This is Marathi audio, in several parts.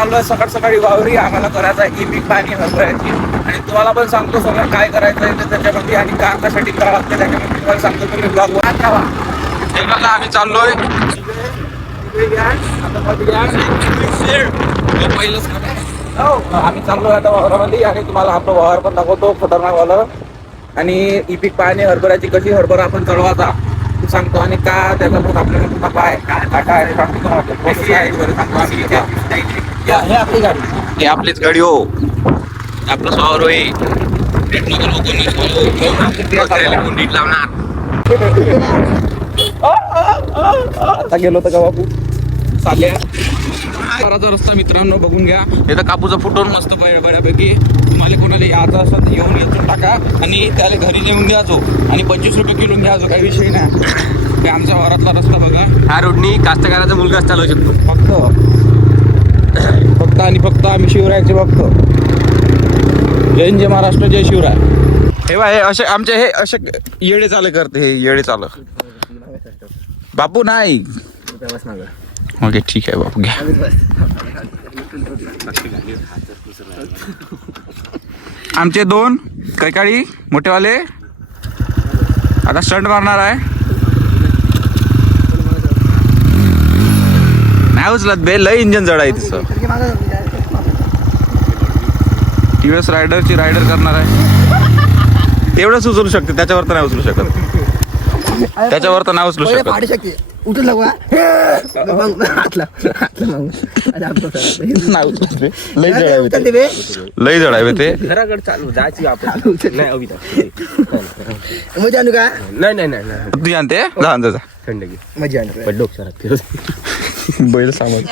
चाललोय सकाळ सकाळी वावरी. आम्हाला करायचं आहे ई-पीक पाणी हरभऱ्याची आणि तुम्हाला पण सांगतो सगळं काय करायचं आहे त्याच्यामध्ये आणि कशासाठी करावं लागतं त्याच्यामध्ये तुम्हाला सांगतो. तुम्ही ब्लॉग वाच राहा. हे बघा आम्ही चाललोय आम्ही चाललोय आता वावरामध्ये आणि तुम्हाला आपलं वावर पण दाखवतो खतरनाक वालं. आणि ई-पीक पाणी हरभऱ्याची कशी हरभरा आपण चढवायचा सांगतो आणि का त्याचा पण आपल्याला काय काय सांगतो. हे आपली गाडी, हे आपलीच गाडी हो, आपलं स्वावर होय. आता गेलो तर का बापू चालल्या रस्ता मित्रांनो बघून घ्या. इथं कापूचा फुटून मस्त बऱ्यापैकी. तुम्हाला कोणाला यायचं असं येऊन येऊन टाका आणि त्याला घरी नेऊन द्यायचो आणि 25 रुपये किलो घ्यायचो, काही विषय नाही. हे आमच्या वारातला रस्ता बघा. हा रोडनी कास्तकाराचा मुलगा चालवू शकतो फक्त आणि फक्त आम्ही शिवरायाचे भक्त. जय जय महाराष्ट्र, जय शिवराय. हे बा हे असे आमचे हे असे येडे चाले करते, हे येडे चाल बापू नाही. ओके ठीक आहे बापू घ्या. आमचे 2 कैकाळी मोठेवाले आता स्टंट मारणार आहे. नाही उचलत बे, लय इंजन जड आहे तिचं. टीव्हीएस रायडरची रायडर करणार आहे. तेवढंच उचलू शकते, त्याच्यावर तर नाही उचलू शकत. त्याच्यावर तर नाही उचलू शकत. उठून लागू लय जड आहे ते. घराकडे चालू जायची आपण मजा आणू का? नाही तू आणते जा थंड घे मजा आणू डोक्यात बैल सामान.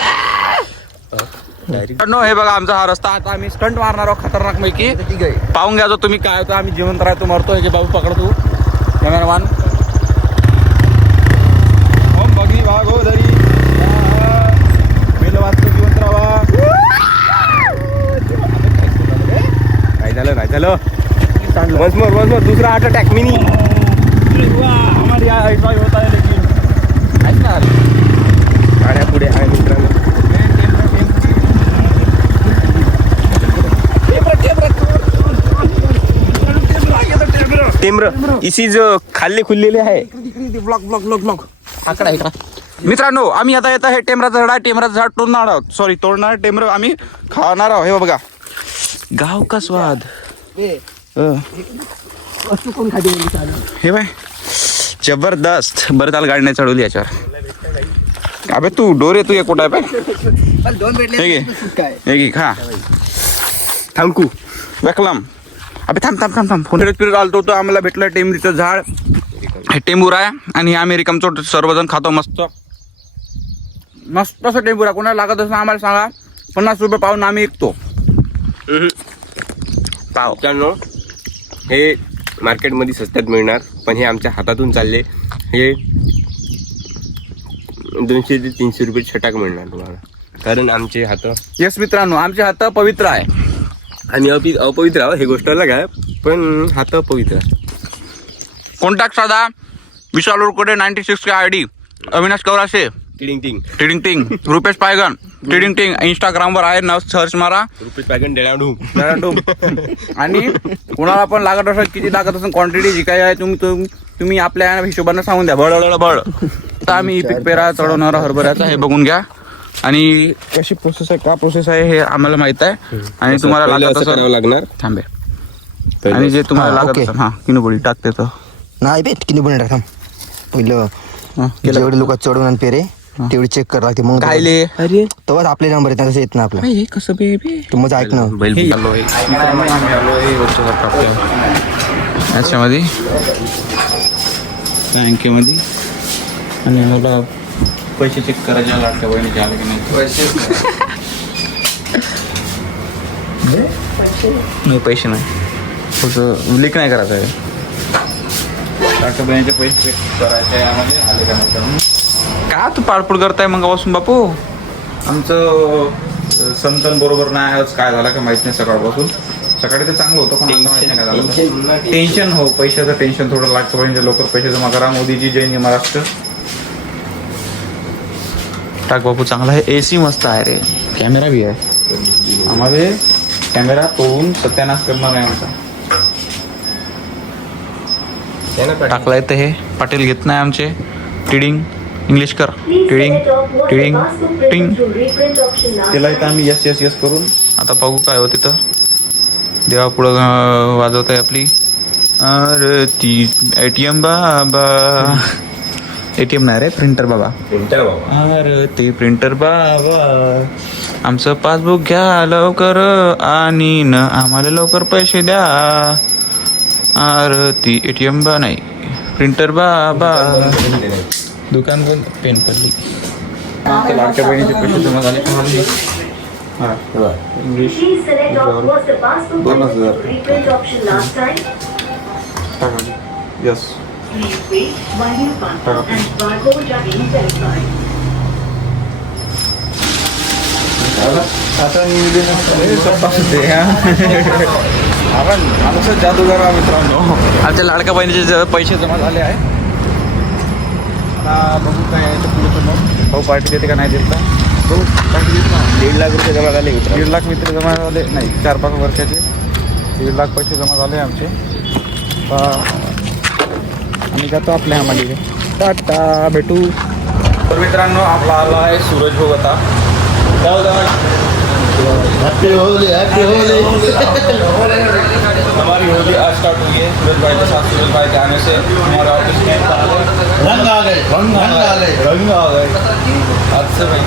हे बघा आमचा हा रस्ता. आता आम्ही स्टंट मारणार आहोत खतरनाक पैकी. पाहून घ्या तुम्ही काय होतं. आम्ही जिवंत राहतो मरतो. हे बाबू पकडतो कॅमेरामॅन. ओम भगवी भागोदरी बैल वाचतो जिवंत राहा. काय झालं वन्स मोर दुसरा हार्ट अटॅक मिनी हमारी होता है लेकिन गाड्या पुढे आहे मित्रांनो. टेम्र इसी जो खाल्ले खुललेले आहे. ब्लॉक आकडा इकडा. मित्रांनो आम्ही आता येत आहे टेमराचं झाड आहे. टेमराचं झाड तोडणार आहोत, सॉरी तोडणार. टेमर आम्ही खाणार आहोत. हे बघा गाव का स्वाद. वस्तू कोण खाते हे बाय जबरदस्त. बरं त्याला गाडी नाही चढवली याच्यावर. अबे तू डोरे तू कुठं आहे पाय. 2 भेटले हे काय घे खा थांबकू वेकलम. अबे थांब फोन पिरियड आलतो तर आम्हाला भेटलं टेमरीचं झाड. हे टेंबूर आहे आणि आम्ही रिकामचोट सर्वजण खातो. मस्त असं टेंबूर आहे. कोणाला लागत असं आम्हाला सांगा. 50 रुपये पाहून आम्ही विकतो. पाव मित्रांनो हे मार्केटमध्ये स्वस्तात मिळणार, पण हे आमच्या हातातून चालले. हे 200 ते 300 रुपये छटाक मिळणार तुम्हाला, कारण आमचे हात. येस मित्रांनो आमचे हात पवित्र आहे. आम्ही अपवित्र आहोत हे गोष्ट अलग आहे, पण हात पवित्र आहे. कॉन्टॅक्ट साधा विशाल रोडकडे 96 के ID. अविनाश कवराशे टिडिंग टिंग रुपेश पायगन टिडिंग टिंग. इंस्टाग्रामवर आहे न सर्च मारा. रुपेश पायगन डेळाडू. आणि कुणाला पण लागत असेल किती लागत असेल क्वांटिटी जी काय आहे तुम्ही आपल्या हिशोबाने सांगून द्या. बळ तर आम्ही पीक पेरा चढवणार हरभऱ्याचा हे बघून घ्या. आणि कशी प्रोसेस आहे का प्रोसेस आहे हे आम्हाला माहित आहे. आणि तुम्हाला लागत असेल लागणार थांबे. आणि जे तुम्हाला लागत असेल हा किनोबोळी टाकते तर नाही भेट किती पण टाका. पहिलं जेवढे लोक चढवून आणि पेरे तेवढी चेक करावं लागते. मग कायले अरे तेव्हाच आपले नंबर येत तसं येत ना आपला. हे कसं बेबी तू मजा ऐक ना. याच्यामध्ये बँकेमध्ये आणि मला पैसे चेक करायचे लागते. वहिनीचे आले की नाही पैसे नाही फक्त लीक नाही करायचं आहे. लाडक्या बहिणीचे पैसे चेक करायचे आम्हाला आले का नाही. का तू पाडपूड करताय मग बसून बापू. आमचं संतन बरोबर नाही आज काय झालं का माहित नाही. सकाळी तर चांगलं होतं पण आता माहित नाही काय झालं. टेन्शन हो पैशाचं टेन्शन थोडं लागतं. म्हणजे लवकर पैसे जमा करा. मोदीजी जय महाराष्ट्र. टाक बापू चांगला आहे. AC मस्त आहे रे. कॅमेरा बी आहे. आम्हाला कॅमेरा तोडून सत्यानाश करणार आहे आमचा. टाकलाय तर हे पाटील घेत नाही आमचे. टिडिंग इंग्लिश कर. टिडिंग टिडिंग टिंग केलं इथं आम्ही यस यस यस करून. आता पाहू काय होतं तिथं. देवा पुढं वाजवत आहे आपली आरती. ATM बाबा. ATM नाही रे, प्रिंटर बाबा. आरती प्रिंटर बाबा. आमचं पासबुक घ्या लवकर आणि न आम्हाला लवकर पैसे द्या. आरती ATM बा नाही, प्रिंटर बाबा. दुकान बंद. पेन पडली. लाडक्या बहिणीचे पैसे जमा झाले. इंग्लिश 2000. यस. आपण आमचं जादूगार मित्रांनो. आमच्या लाडक्या बहिणीचे पैसे जमा झाले आहे. आता बघू काय याच्या पुढे मग भाऊ पार्टी देते का नाही देत का. भाऊ पार्टी देत ना. 1.5 लाख रुपये जमा झाले. 1.5 लाख मित्र जमा झाले. नाही 4-5 वर्षाचे 1.5 लाख पैसे जमा झाले आमचे. आम्ही जातो आपल्या आम्हाला. टाटा भेटू. तर मित्रांनो आपला आला आहे सूरज भाऊ. आता हॅपी होली हॅपी होली. हमारी होली आज स्टार्ट हुई है. सूरज भाई के साथ. सूरज भाई के आने से हमारे ऑफिस में रंग आ गए रंग आ गए रंग आ गए. आज से भाई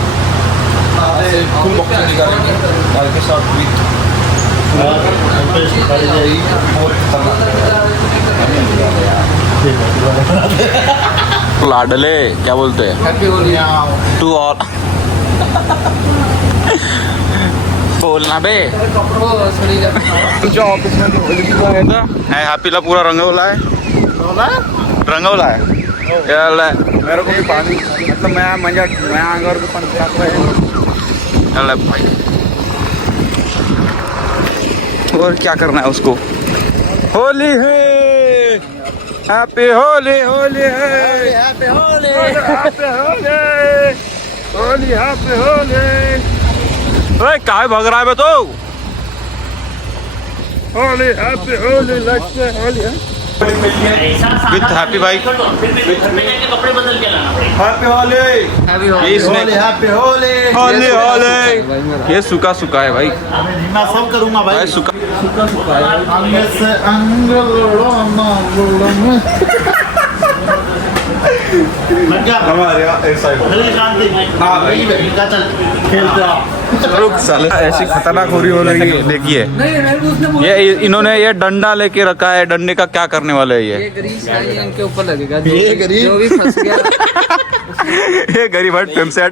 आज से फुल बॉक्स निकालेंगे भाई के साथ विथ लाडले. क्या बोलते हैं हैप्पी होली. To all. बोलना बे. तुझ्या ऑफिस मध्ये नाही हॅपीला पुरा रंगवला आहे. रंगवला आहे. मेरे को भी पानी मतलब मैं अंगावर को पानी टाक भाई. और क्या करना है उसको. होली है. Happy Holy. होली है. Happy Holy. Happy Holy. Holy happy Holy. अरे काय भाग रहा है बे तो. Holy happy Holy. Let's say Holy है विथ हैप्पी बाइक. कपड़े बदल के लाना पड़ेगा. Happy Holy. इसने हैप्पी होली. होली होली. ये सूखा सूखा है भाई. मैं सब करूंगा भाई सूखा सूखा है. अंग से अंग हमारे यहाँ ऐसा ही. हाँ भाई रुक साले. ऐसी खतरनाक होरी हो रही है. देखिए ये इन्होंने ये डंडा लेके रखा है. डंडे का क्या करने वाले है ये ग्रीस है, ये इनके ऊपर लगेगा. ये गरीब जो भी फंस गया ये गरीब हट पेम सेट.